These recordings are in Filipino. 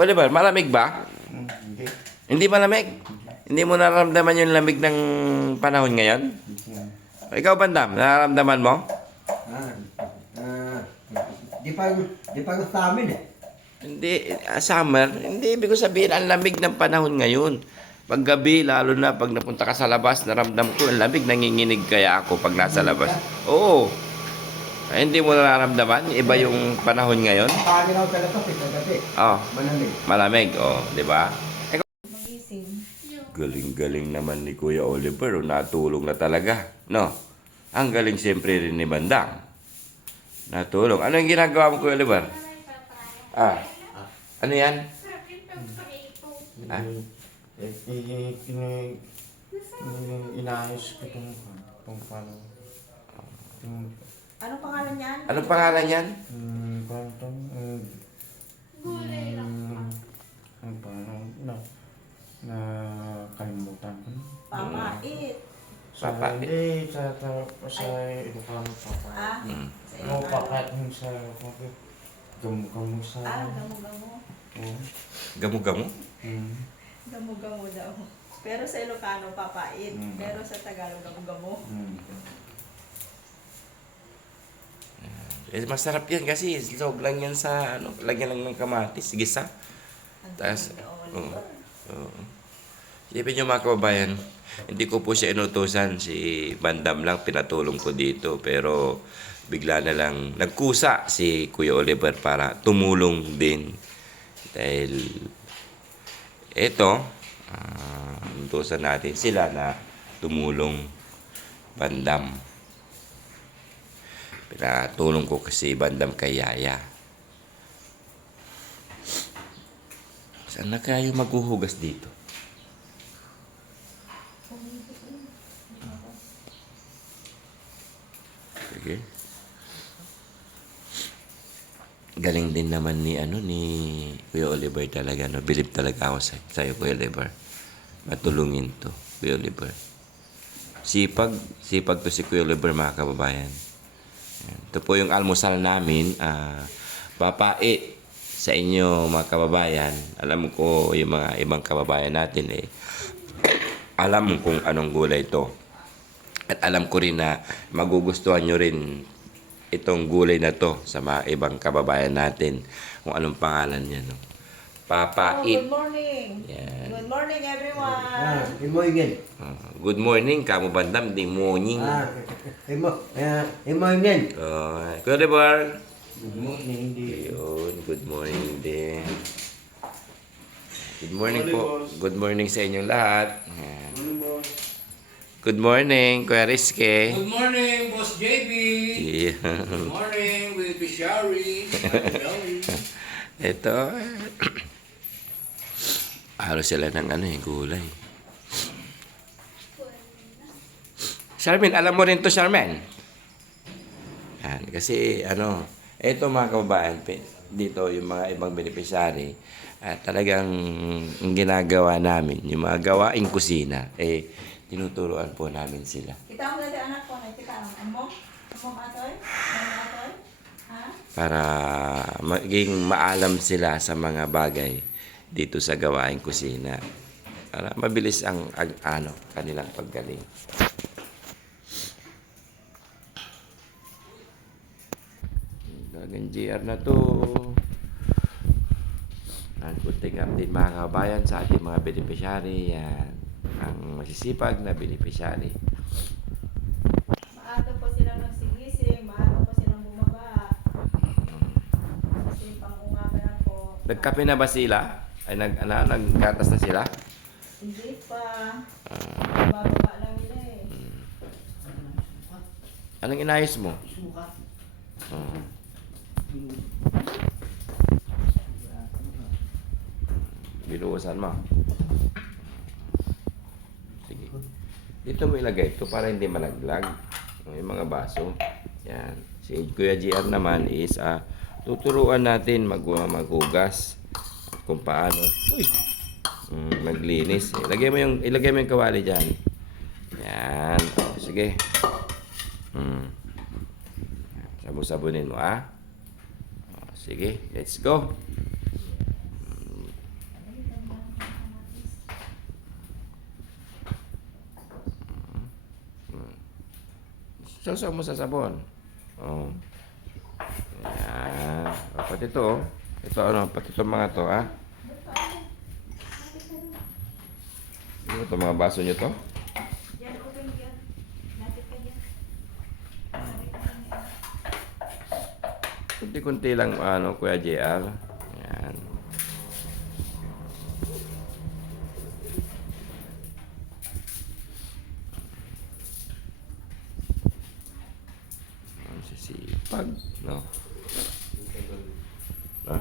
Oliver, malamig ba? Hindi. Hindi malamig? Hindi mo nararamdaman yung lamig ng panahon ngayon? Ikaw, Bandam, nararamdaman mo? Ah, ah, di pa sa amin eh. Hindi, summer, hindi ibig ko sabihin ang lamig ng panahon ngayon. Pag gabi, lalo na pag napunta ka sa labas, naramdam ko ang lamig, nanginginig kaya ako pag nasa labas. Oo. Ay, hindi mo nararamdaman? Iba yung panahon ngayon? Pagin ako sa labas eh, sa gabi. Oh, Malamig. malamig, oh, di ba? Magising. Galing-galing naman ni Kuya Oliver, oh, natulong na talaga, no? Ang galing siyempre rin ni Bandang. Natulong. Ano yung ginagawa mo, Kuya Oliver? Ah, ano yan? Ah? Inaayos ko itong paano. Anong pangalan niyan? Anong pangalan yan? Kwentong, paano, na kalimutan ko. Pamait. Papa. Hindi, sa Ilocano, papa. Ah, Hmm. sa No, Ilocano. papa yung sa, gamu sa, Gamo-gamo. oh. Gamu-gamu? Gamo-gamo daw. Pero sa Ilocano, papait. Pero sa Tagalog, gamo-gamo. Eh, masarap yan kasi log lang yan sa, ano, lagyan lang ng kamatis, gisa. Ang Taas, dami, oo. Oliver. Oo. Isipin nyo mga kababayan, hindi ko po siya inutusan, si Bandam lang pinatulong ko dito, pero bigla na lang nagkusa si Kuya Oliver para tumulong din. Dahil ito, inutusan natin sila na tumulong Bandam. Pinatulong ko kasi Bandam kay Yaya. Saan na kayo maghuhugas dito? Sige. Galing din naman ni Kuya Oliver talaga, no. Bilib talaga ako sa iyo, Kuya Oliver. Matulungin to, Kuya Oliver. Sipag to si Kuya Oliver, mga kababayan. Yan. Ito po yung almusal namin, papait sa inyo, mga kababayan. Alam ko yung mga ibang kababayan natin alam kung anong gulay ito. At alam ko rin na magugustuhan nyo rin itong gulay na to sa mga ibang kababayan natin. Kung anong pangalan niya, no? Papait. Good morning. Yan. Good morning, everyone. Imoyngin. Good morning, Kamo Bandam. Di morning. Imoyngin. Kuya Oliver. Good morning, hindi. Ayun, good morning din. Good morning po. Good morning sa inyong lahat. Yan. Good morning, Kuya Rizke. Good morning, Boss JB. Yeah. Good morning, Will Bishari. Ito. Halos sila ng gulay. Charmaine, alam mo rin to, Charmaine? Yan, kasi ito mga kababayan, dito yung mga ibang beneficiary, talagang ang ginagawa namin, yung mga gawaing kusina, tinuturuan po namin sila. Kita mo na anak ko, nakita mo. Amo? Amo atoy? Amo atoy? Ha? Para maging maalam sila sa mga bagay dito sa gawaing kusina. Para mabilis ang kanilang paggaling. Talagang GR na to. Ang kunting update mga kabayan sa ating mga beneficiary. Yan. Ang masisipag na beneficiary. Maato po silang nagsigising, maato po silang bumaba. Kasi pang-umaga na po. Nagkape na ba sila? Ay naggatas na sila? Hindi pa. Bababa lang nila eh. Anong inayos mo? Binuusan mo. Sige. Dito mo ilagay ito para hindi malaglag. Yung mga baso. Yan. Si Kuya GR naman is tuturuan natin maghugas kung paano maglinis. Ilagay mo yung kawali diyan. Yan. Sige. Sabu-sabunin mo, Sige, let's go. Sausaw mo sa sabon. Oh. Yan. O, pati ito, oh. Ito, ano, pati itong mga to, ah. Ano ito, mga baso nyo to? Yan, open yan. Lapit ka dyan. Kunti-kunti lang, ano, Kuya JR. Yan. Ang sisipag, no? Ha?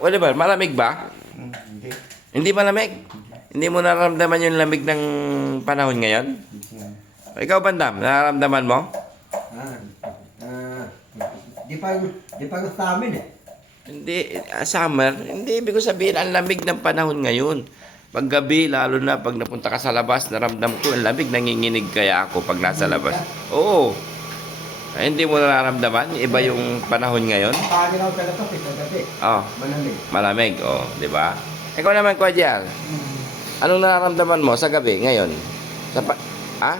Wala ba? Malamig ba? Hindi. Hindi malamig? Hindi mo nararamdaman yung lamig ng panahon ngayon? Ikaw, Bandam, nararamdaman mo? Ah, di pa gusto sa amin eh. Hindi, summer, hindi ibig ko sabihin ang lamig ng panahon ngayon. Pag gabi, lalo na pag napunta ka sa labas, naramdam ko ang lamig, nanginginig kaya ako pag nasa labas. Oo. Ay, hindi mo nararamdaman? Iba yung panahon ngayon? Paano lang pala to sa gabi? Oh, Malamig. malamig, oh, di ba? Ikaw naman, Kuya Jal, anong nararamdaman mo sa gabi ngayon? Ha?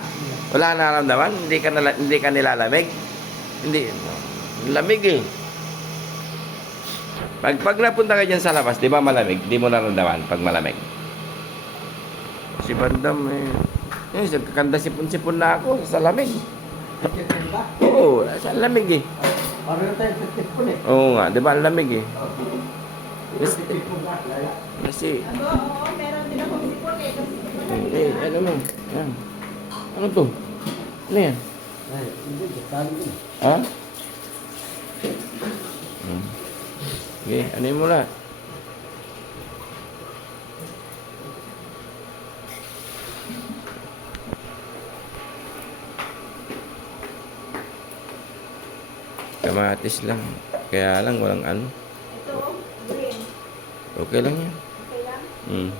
Wala nararamdaman? Hindi ka nilalamig? Hindi. Lamig eh. Pag napunta ka dyan sa labas, di ba malamig? Di mo nararamdaman pag malamig. Si Bandam eh. Kakanda sipon-sipon na ako sa lamig. Sipon ba? Oo, sa lamig eh. Pareho tayo sa sipon eh. Oo nga, di ba ang lamig eh. Sipon ba? Lala. Kasi, Abo, oo, meron din akong sipon eh. Kasi ano mo? Yan. Ano to? Ano yan? Ay, hindi, sabi ko. Ha? Okay, ano yung mula? Kamatis lang. Kaya lang walang ano. ito, green. Okay lang yan. Okay lang? Hmm.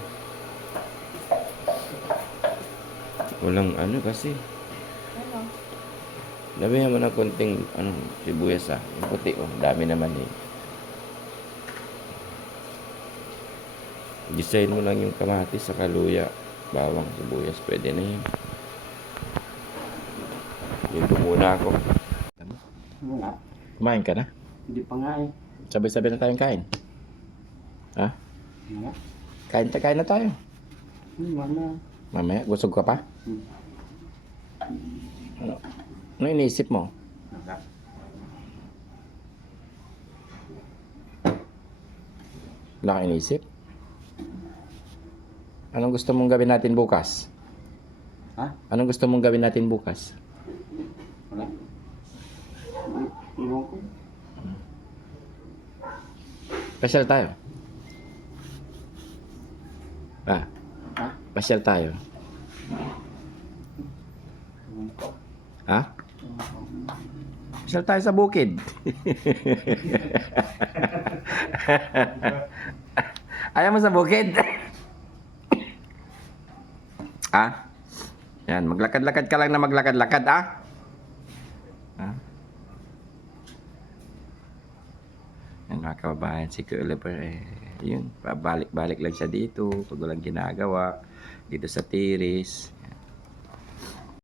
Walang ano kasi. Ano? Damihan mo ng konting ano, sibuyas ah. Yung puti oh. Dami naman eh. Design mo lang yung kamatis sa kaluya. Bawang, sibuyas. Pwede na yun. Yun po muna ako. Wala. Kumain ka na? Hindi pa nga eh. Sabay-sabay na tayong kain. Ha? Wala. Kain na tayo. Wala. Mamaya, busog ka pa? Ano? Ano iniisip mo? Wala. Wala kang iniisip? Anong gusto mong gawin natin bukas? Ha? Anong gusto mong gawin natin bukas? Wala. Iwan ko. Pasyal tayo. Ah, Ha? pasyal tayo. Iwan ko. Ha? Pasyal tayo sa bukid. Ayaw mo sa bukid? Ha? Yan, maglakad-lakad ka lang na maglakad-lakad, ah? Ha? Yan mga kababayan, si Kuya Oliver, yun, pabalik-balik lang siya dito pag walang ginagawa, dito sa Tiris.